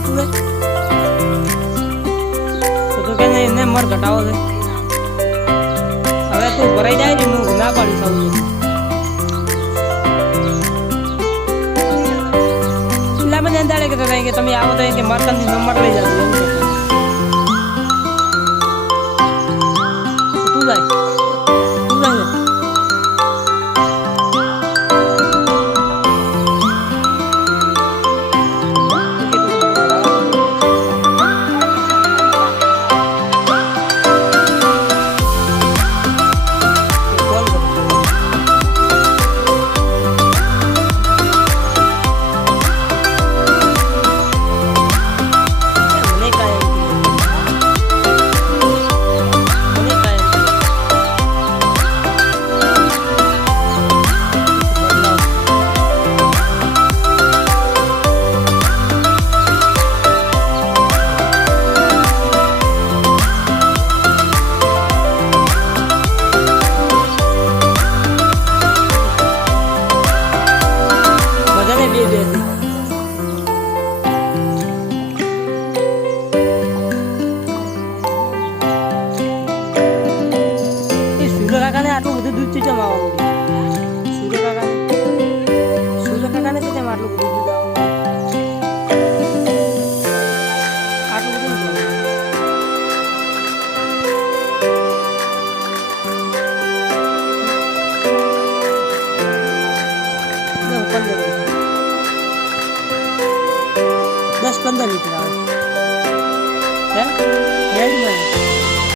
આવતું છે તો કે એને મર ઘટાવો છે હવે તું ભરાઈ જાય ને હું ના પાડીશ આવું એટલે મને અંદાડે કે તમે આવો તો કે મારકનથી નંબર લઈ જજો એવું તું જાય આટલું બધું દૂધ ચીચમ આવવાનું સૂર્યકાકાને ચીચમ આટલું બધું દૂધ આવવાનું આટલું બધું 10-15 લીટર આવે